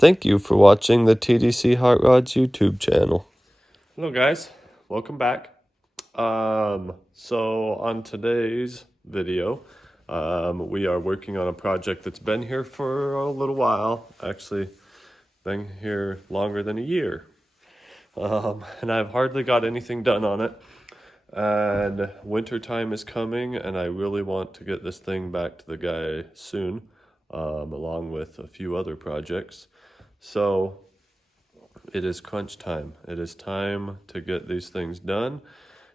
Thank you for watching the TDC Hot Rods YouTube channel. Hello guys, welcome back. So on today's video, we are working on a project that's been here for a little while, actually been here longer than a year. And I've hardly got anything done on it. And winter time is coming and I really want to get this thing back to the guy soon, along with a few other projects. So it is crunch time. It is time to get these things done.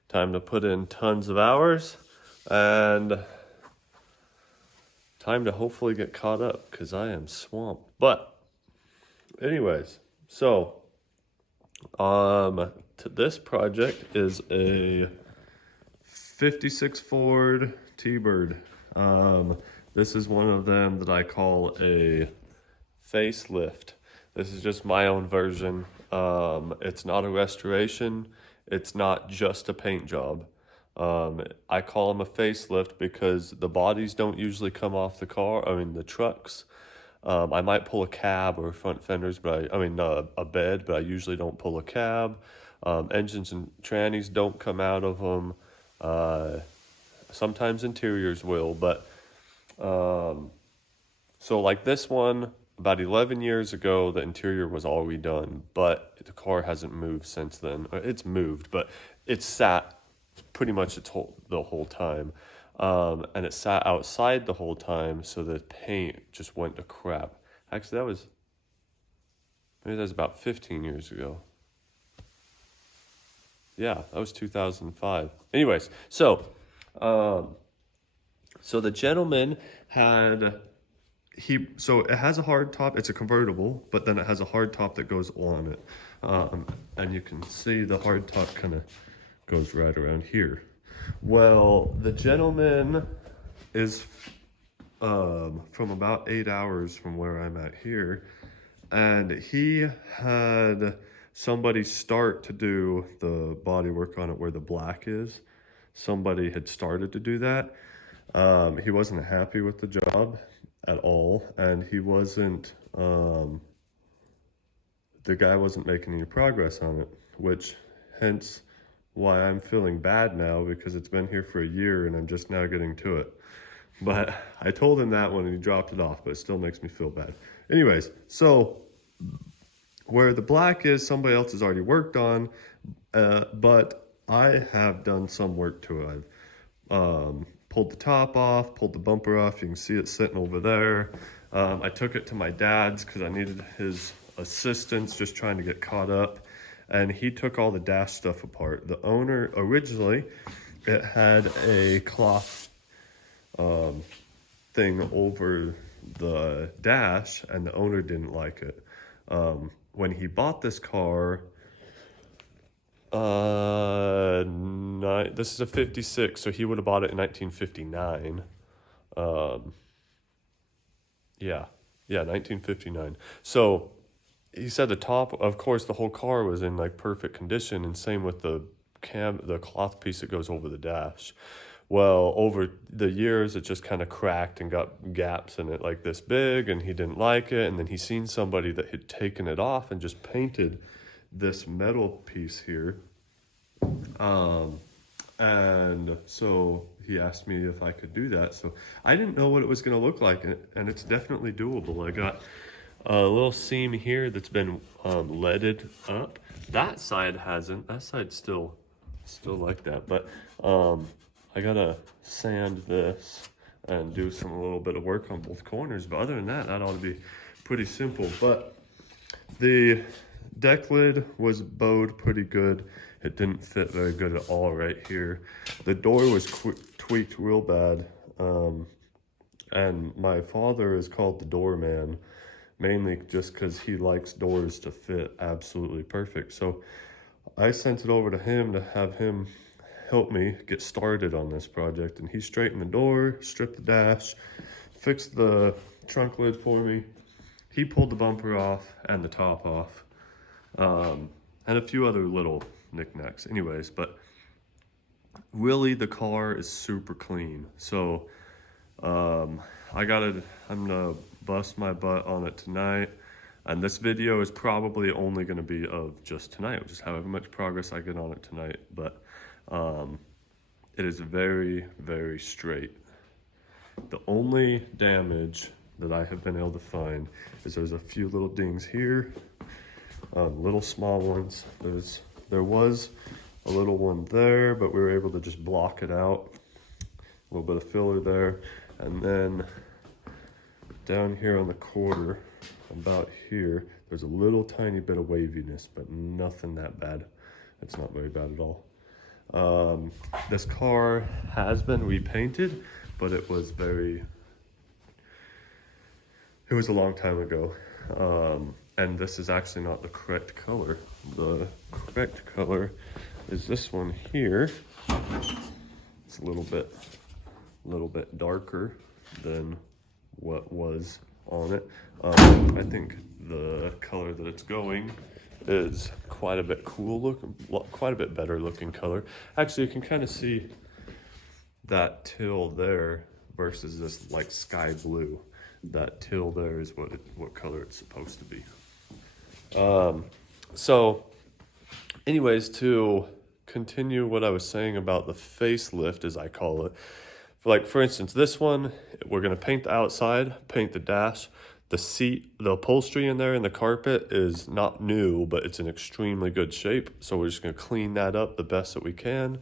Time to put in tons of hours and time to hopefully get caught up because I am swamped. But anyways, so this project is a 56 Ford T-Bird. This is one of them that I call a facelift. This is just my own version. It's not a restoration. It's not just a paint job. I call them a facelift because the bodies don't usually come off the car. I mean, the trucks. I might pull a cab or front fenders, but a bed, but I usually don't pull a cab. Engines and trannies don't come out of them. Sometimes interiors will, but so like this one, about 11 years ago, the interior was all redone, but the car hasn't moved since then. It's moved, but it's sat pretty much the whole time. And it sat outside the whole time, so the paint just went to crap. Actually, maybe that was about 15 years ago. Yeah, that was 2005. Anyways, so the gentleman had... So it has a hard top. It's a convertible, but then it has a hard top that goes on it. And you can see the hard top kind of goes right around here. Well, the gentleman is from about 8 hours from where I'm at here. And he had somebody start to do the body work on it where the black is. Somebody had started to do that. He wasn't happy with the job at all, and he wasn't the guy wasn't making any progress on it, which hence why I'm feeling bad now, because it's been here for a year and I'm just now getting to it. But I told him that one and he dropped it off, but it still makes me feel bad. Anyways, so where the black is, somebody else has already worked on, but I have done some work to it. I've pulled the top off, pulled the bumper off. You can see it sitting over there. I took it to my dad's because I needed his assistance just trying to get caught up. And he took all the dash stuff apart. The owner, originally, it had a cloth thing over the dash, and the owner didn't like it. When he bought this car, this is a 56, so he would have bought it in 1959. Yeah, 1959. So he said the top, of course, the whole car was in like perfect condition, and same with the cloth piece that goes over the dash. Well, over the years, it just kind of cracked and got gaps in it like this big, and he didn't like it. And then he seen somebody that had taken it off and just painted this metal piece here. And so he asked me if I could do that. So I didn't know what it was going to look like, and it's definitely doable. I got a little seam here that's been leaded up. That side hasn't. That side's still like that. But I gotta sand this and do a little bit of work on both corners. But other than that, that ought to be pretty simple. But the deck lid was bowed pretty good. It didn't fit very good at all right here. The door was tweaked real bad. And my father is called the doorman, mainly just because he likes doors to fit absolutely perfect. So I sent it over to him to have him help me get started on this project. And he straightened the door, stripped the dash, fixed the trunk lid for me. He pulled the bumper off and the top off. And a few other little knickknacks. Anyways, but really the car is super clean. So I'm gonna bust my butt on it tonight. And this video is probably only going to be of just tonight, just however much progress I get on it tonight. But it is very, very straight. The only damage that I have been able to find is there's a few little dings here, little small ones. There was a little one there, but we were able to just block it out. A little bit of filler there. And then down here on the quarter, about here, there's a little tiny bit of waviness, but nothing that bad. It's not very bad at all. This car has been repainted, but it was a long time ago. And this is actually not the correct color. The correct color is this one here. It's a little bit darker than what was on it. I think the color that it's going is quite a bit quite a bit better looking color. Actually, you can kind of see that till there versus this like sky blue. That till there is what color it's supposed to be. So anyways, to continue what I was saying about the facelift, as I call it, like for instance, this one, we're gonna paint the outside, paint the dash, the seat, the upholstery in there, and the carpet is not new, but it's in extremely good shape. So we're just gonna clean that up the best that we can.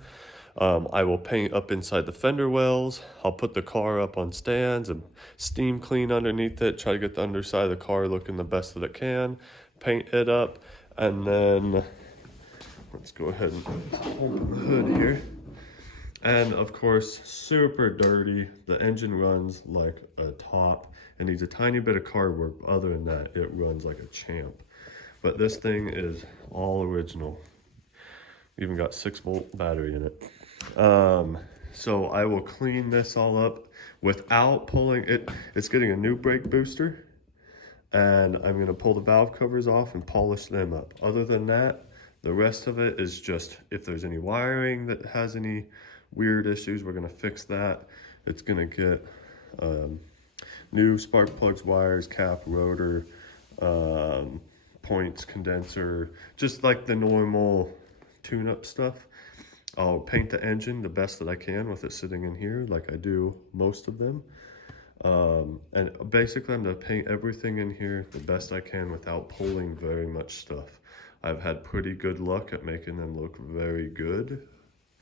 I will paint up inside the fender wells. I'll put the car up on stands and steam clean underneath it, try to get the underside of the car looking the best that it can, paint it up, and then let's go ahead and open the hood here. And of course, super dirty. The engine runs like a top. It needs a tiny bit of car work. Other than that, it runs like a champ. But this thing is all original. Even got 6-volt battery in it. So I will clean this all up without pulling it. It's getting a new brake booster, and I'm gonna pull the valve covers off and polish them up. Other than that, the rest of it is just, if there's any wiring that has any weird issues, we're gonna fix that. It's gonna get new spark plugs, wires, cap, rotor, points, condenser, just like the normal tune-up stuff. I'll paint the engine the best that I can with it sitting in here, like I do most of them. And basically I'm gonna paint everything in here the best I can without pulling very much stuff. I've had pretty good luck at making them look very good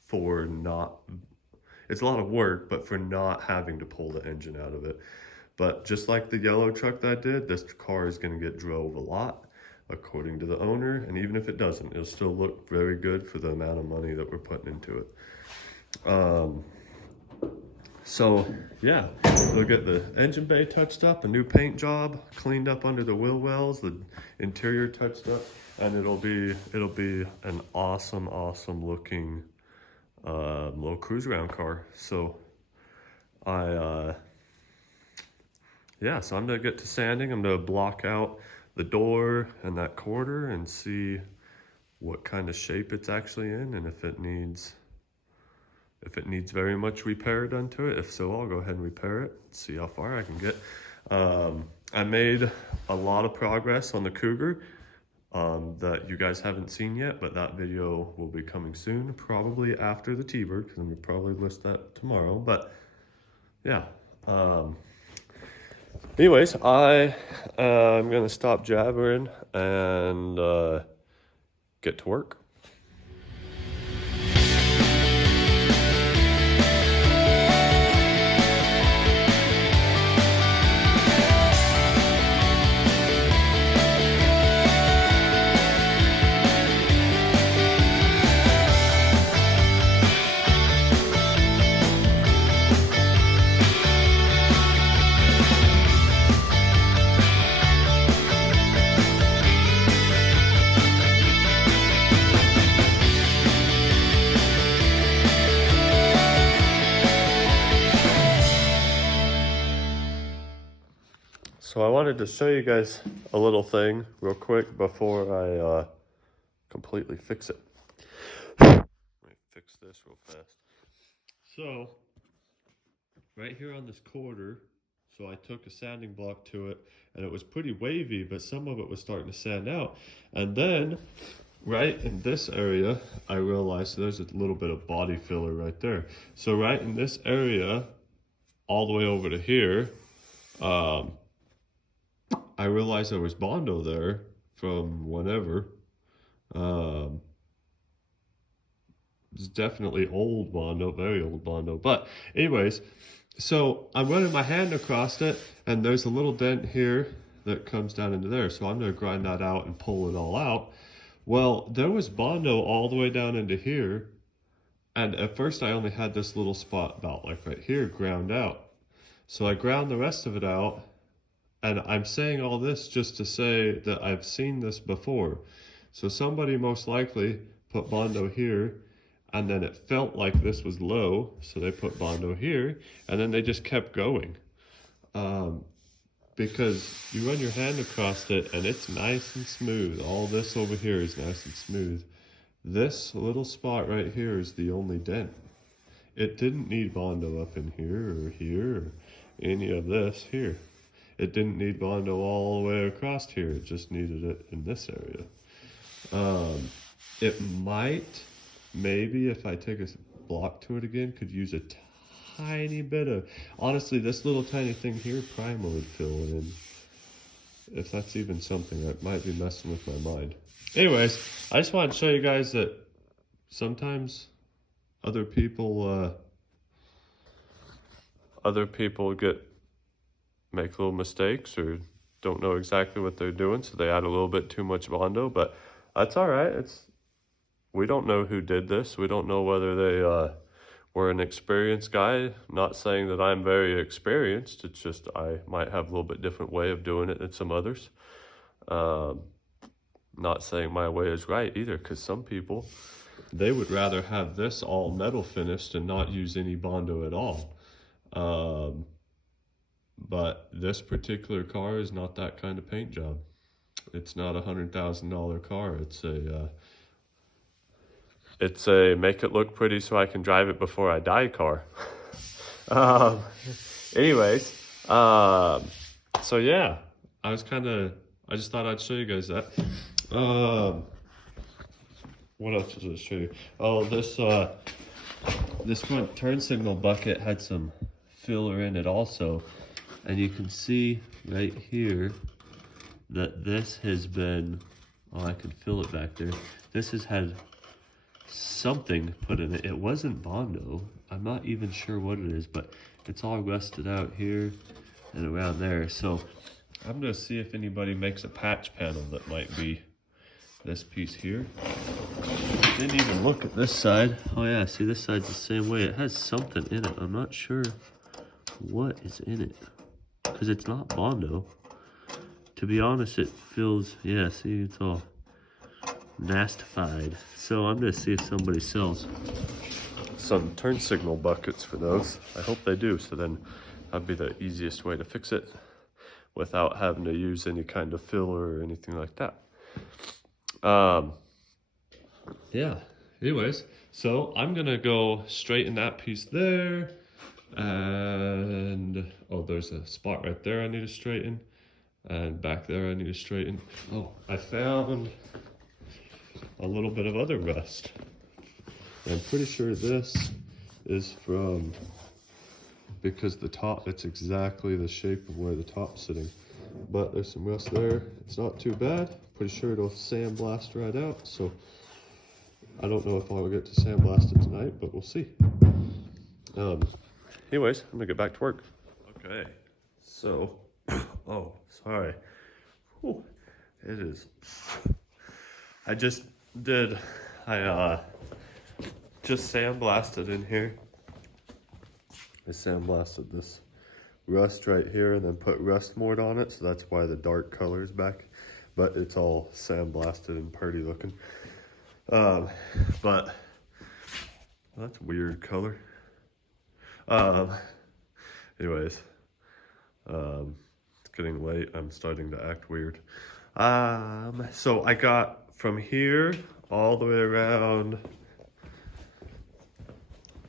for not, it's a lot of work, but for not having to pull the engine out of it. But just like the yellow truck that I did, this car is gonna get drove a lot, according to the owner, and even if it doesn't, it'll still look very good for the amount of money that we're putting into it. So yeah, we'll get the engine bay touched up, a new paint job cleaned up under the wheel wells, the interior touched up, and it'll be an awesome looking little cruise around car. So so I'm gonna get to sanding. I'm gonna block out the door and that quarter and see what kind of shape it's actually in, and if it needs very much repair done to it. If so, I'll go ahead and repair it, see how far I can get. I made a lot of progress on the Cougar that you guys haven't seen yet, but that video will be coming soon, probably after the T-Bird, because I'm gonna probably list that tomorrow. But yeah, anyways, I'm gonna stop jabbering and get to work. So I wanted to show you guys a little thing real quick before I completely fix it. Let me fix this real fast. So right here on this quarter, So I took a sanding block to it, and it was pretty wavy, but some of it was starting to sand out. And then right in this area, I realized there's a little bit of body filler right there. So right in this area, all the way over to here, I realized there was Bondo there from whenever. It's definitely old Bondo, very old Bondo. But anyways, so I'm running my hand across it, and there's a little dent here that comes down into there. So I'm gonna grind that out and pull it all out. Well, there was Bondo all the way down into here. And at first I only had this little spot about like right here ground out. So I ground the rest of it out. And I'm saying all this just to say that I've seen this before. So somebody most likely put Bondo here, and then it felt like this was low, so they put Bondo here, and then they just kept going. Because you run your hand across it and it's nice and smooth. All this over here is nice and smooth. This little spot right here is the only dent. It didn't need Bondo up in here or any of this here. It didn't need Bondo all the way across here. It just needed it in this area. It might, maybe if I take a block to it again, could use a tiny bit of, honestly, this little tiny thing here, primer would fill in. If that's even something, that might be messing with my mind. Anyways, I just wanted to show you guys that sometimes other people make little mistakes or don't know exactly what they're doing, so they add a little bit too much Bondo, but that's all right. We don't know who did this. We don't know whether they were an experienced guy. Not saying that I'm very experienced. It's just I might have a little bit different way of doing it than some others. Not saying my way is right either, because some people, they would rather have this all metal finished and not use any Bondo at all. But this particular car is not that kind of paint job. It's not a $100,000 car. It's a make it look pretty so I can drive it before I die car. Anyways, so yeah, I just thought I'd show you guys that. What else does it show you? Oh, this front turn signal bucket had some filler in it also. And you can see right here that this has been, oh, I can feel it back there. This has had something put in it. It wasn't Bondo. I'm not even sure what it is, but it's all rusted out here and around there. So I'm gonna see if anybody makes a patch panel that might be this piece here. Didn't even look at this side. Oh yeah, see, this side's the same way. It has something in it. I'm not sure what is in it, because it's not Bondo. To be honest, it feels, yeah, see, it's all nastified. So I'm gonna see if somebody sells some turn signal buckets for those. I hope they do, so then that'd be the easiest way to fix it without having to use any kind of filler or anything like that. Yeah, anyways, so I'm gonna go straighten that piece there. And oh, there's a spot right there I need to straighten, and back there I need to straighten. Oh, I found a little bit of other rust. I'm pretty sure this is from, because the top, it's exactly the shape of where the top's sitting, but there's some rust there. It's not too bad. Pretty sure it'll sandblast right out, so I don't know if I'll get to sandblast it tonight, but we'll see. Anyways, I'm gonna get back to work. Okay, so, oh, sorry. Whew, it is. I just sandblasted in here. I sandblasted this rust right here and then put rust mort on it, so that's why the dark color is back. But it's all sandblasted and pretty looking. But well, that's a weird color. Anyways, it's getting late. I'm starting to act weird. So I got from here all the way around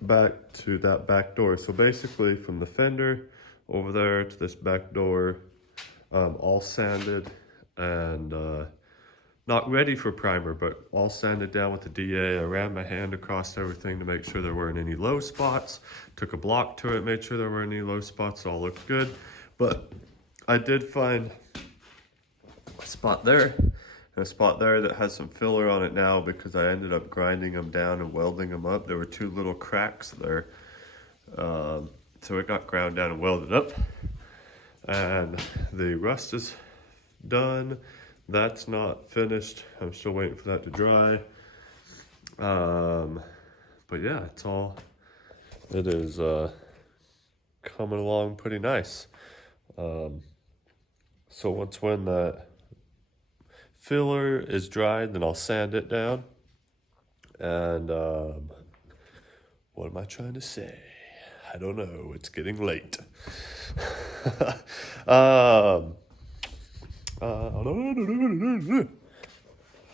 back to that back door. So basically from the fender over there to this back door, all sanded and not ready for primer, but all sanded down with the DA. I ran my hand across everything to make sure there weren't any low spots. Took a block to it, made sure there weren't any low spots. All looked good. But I did find a spot there, and a spot there that has some filler on it now because I ended up grinding them down and welding them up. There were 2 little cracks there. So it got ground down and welded up. And the rust is done. That's not finished. I'm still waiting for that to dry. But yeah, it is coming along pretty nice. So when that filler is dried, then I'll sand it down. And what am I trying to say? I don't know. It's getting late.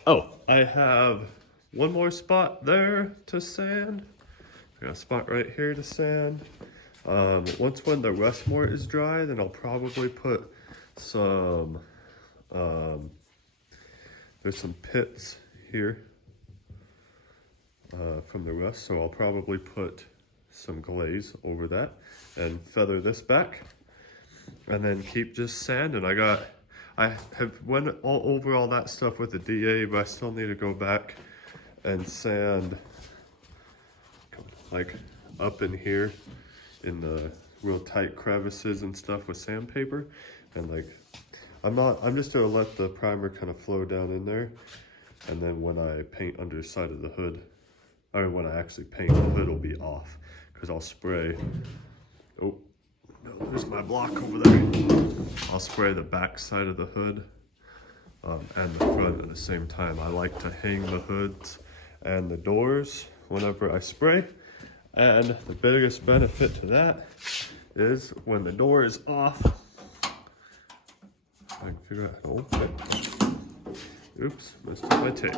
Oh, I have one more spot there to sand. I got a spot right here to sand. Once when the rust mort is dry, then I'll probably put some, there's some pits here from the rust, so I'll probably put some glaze over that and feather this back and then keep just sanding. I have went all over all that stuff with the DA, but I still need to go back and sand like up in here in the real tight crevices and stuff with sandpaper. And like, I'm just gonna let the primer kind of flow down in there. And then when I paint underside of the hood, or when I actually paint, the hood will be off because I'll spray, oh, no, there's my block over there. I'll spray the back side of the hood and the front at the same time. I like to hang the hoods and the doors whenever I spray. And the biggest benefit to that is when the door is off, I can figure out how to open it. Oops, messed up my tape.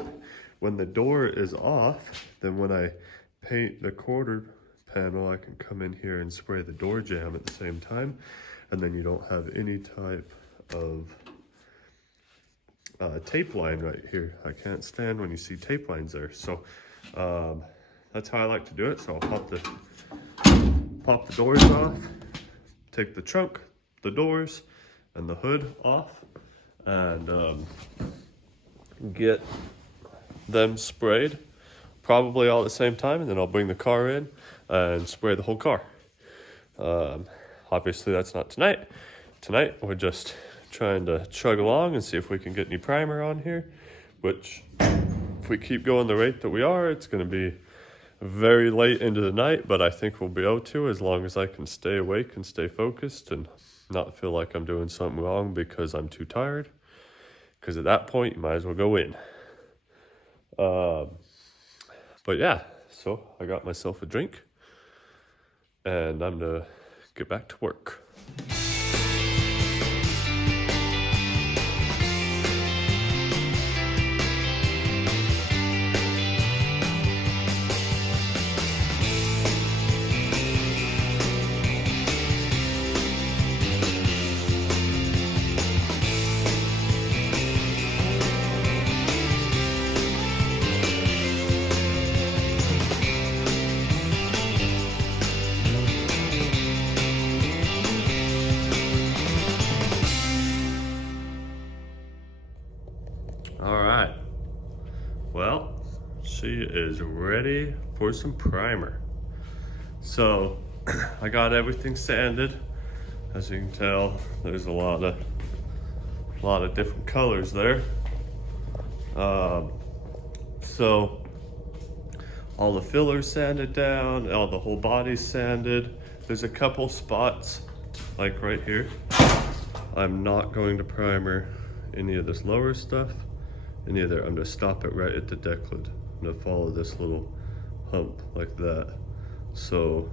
When the door is off, then when I paint the quarter panel, I can come in here and spray the door jamb at the same time, and then you don't have any type of tape line right here. I can't stand when you see tape lines there. So that's how I like to do it. So I'll pop the doors off, take the trunk, the doors, and the hood off, and get them sprayed probably all at the same time, and then I'll bring the car in and spray the whole car. Obviously that's not tonight. Tonight we're just trying to chug along and see if we can get any primer on here, which if we keep going the rate that we are, it's going to be very late into the night, but I think we'll be able to, as long as I can stay awake and stay focused and not feel like I'm doing something wrong because I'm too tired, because at that point you might as well go in. But yeah, so I got myself a drink and I'm gonna get back to work. All right, well, she is ready for some primer. So I got everything sanded. As you can tell, there's a lot of different colors there. So all the fillers sanded down, all the whole body's sanded. There's a couple spots, like right here. I'm not going to primer any of this lower stuff. I'm gonna stop it right at the deck lid. I'm gonna follow this little hump like that. So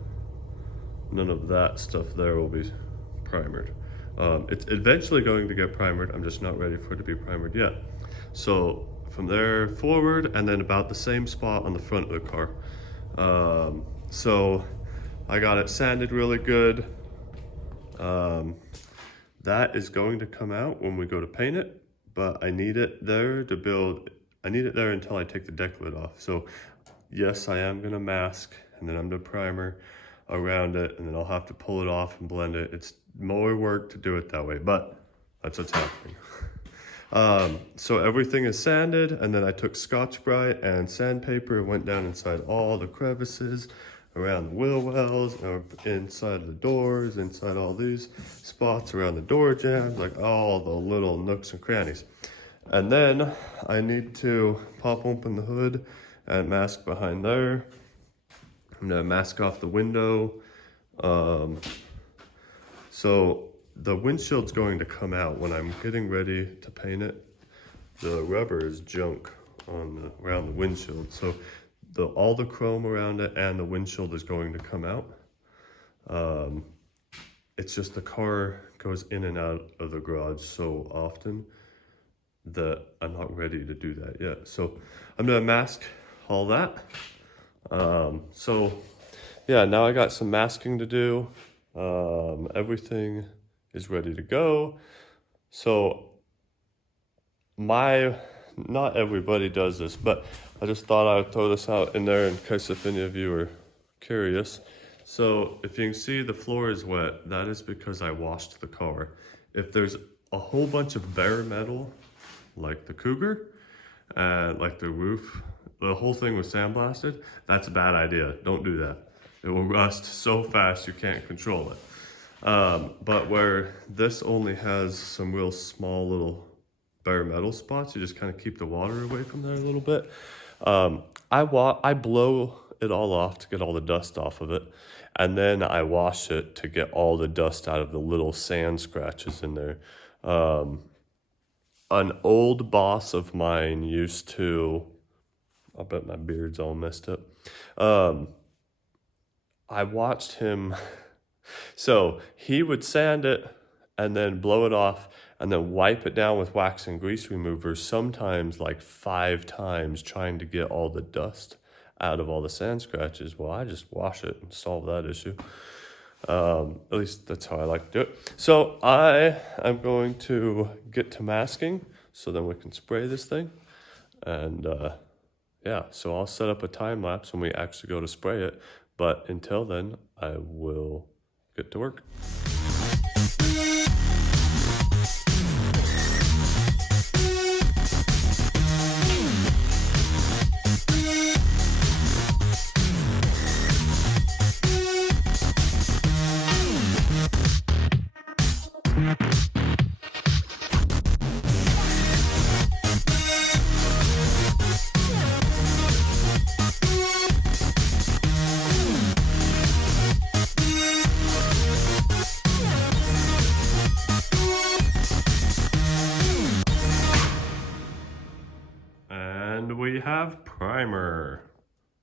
none of that stuff there will be primered. It's eventually going to get primered. I'm just not ready for it to be primered yet. So from there forward, and then about the same spot on the front of the car. So I got it sanded really good. That is going to come out when we go to paint it, but I need it there to build, I need it there until I take the deck lid off. So yes, I am gonna mask, and then I'm gonna primer around it, and then I'll have to pull it off and blend it. It's more work to do it that way, but that's what's happening. So everything is sanded, and then I took Scotch-Brite and sandpaper and went down inside all the crevices, around the wheel wells, or inside the doors, inside all these spots around the door jambs, like all the little nooks and crannies. And then I need to pop open the hood and mask behind there. I'm gonna mask off the window. So the windshield's going to come out when I'm getting ready to paint it. The rubber is junk around the windshield. So all the chrome around it and the windshield is going to come out. It's just the car goes in and out of the garage so often that I'm not ready to do that yet. So I'm gonna mask all that. So yeah, now I got some masking to do. Everything is ready to go. So not everybody does this, but I just thought I would throw this out in there in case if any of you are curious. So if you can see the floor is wet, that is because I washed the car. If there's a whole bunch of bare metal, like the Cougar, and like the roof, the whole thing was sandblasted, that's a bad idea. Don't do that. It will rust so fast you can't control it. But where this only has some real small little bare metal spots, you just kind of keep the water away from there a little bit. I blow it all off to get all the dust off of it, and then I wash it to get all the dust out of the little sand scratches in there. An old boss of mine used to, I bet my beard's all messed up. I watched him, so he would sand it and then blow it off and then wipe it down with wax and grease remover, sometimes like 5 times, trying to get all the dust out of all the sand scratches. Well, I just wash it and solve that issue. At least that's how I like to do it. So I am going to get to masking so then we can spray this thing. And yeah, so I'll set up a time lapse when we actually go to spray it. But until then, I will get to work. And we have primer,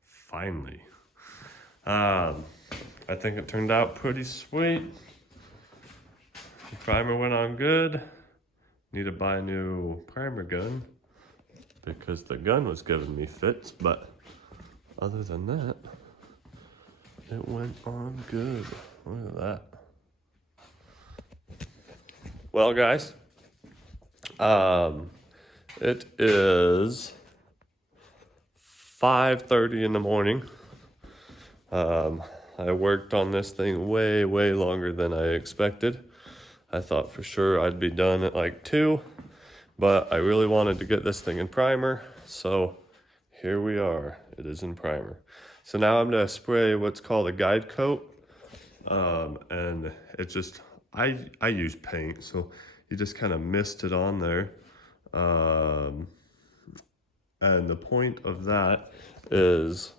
finally. I think it turned out pretty sweet. The primer went on good. Need to buy a new primer gun because the gun was giving me fits, but other than that, it went on good. Look at that. Well, guys, it is 5:30 in the morning. I worked on this thing way longer than I expected. I thought for sure I'd be done at like 2, but I really wanted to get this thing in primer, so here we are. It is in primer. So now I'm gonna spray what's called a guide coat, and it's just, I use paint, so you just kind of mist it on there. And the point of that is,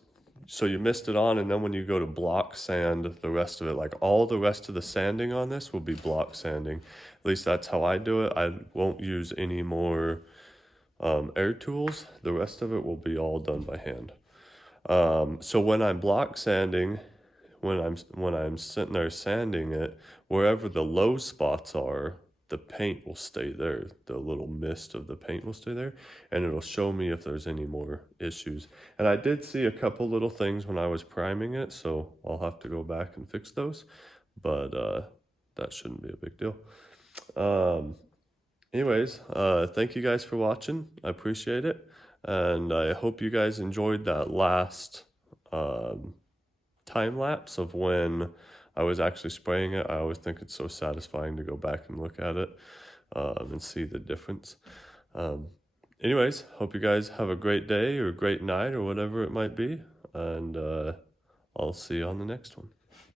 so you mist it on, and then when you go to block sand the rest of it, like all the rest of the sanding on this will be block sanding. At least that's how I do it. I won't use any more air tools. The rest of it will be all done by hand. So when I'm block sanding, when I'm sitting there sanding it, wherever the low spots are, the paint will stay there. The little mist of the paint will stay there, and it'll show me if there's any more issues. And I did see a couple little things when I was priming it, so I'll have to go back and fix those. But that shouldn't be a big deal. Anyways, thank you guys for watching. I appreciate it. And I hope you guys enjoyed that last time lapse of when I was actually spraying it. I always think it's so satisfying to go back and look at it and see the difference. Anyways, hope you guys have a great day or a great night or whatever it might be. And I'll see you on the next one.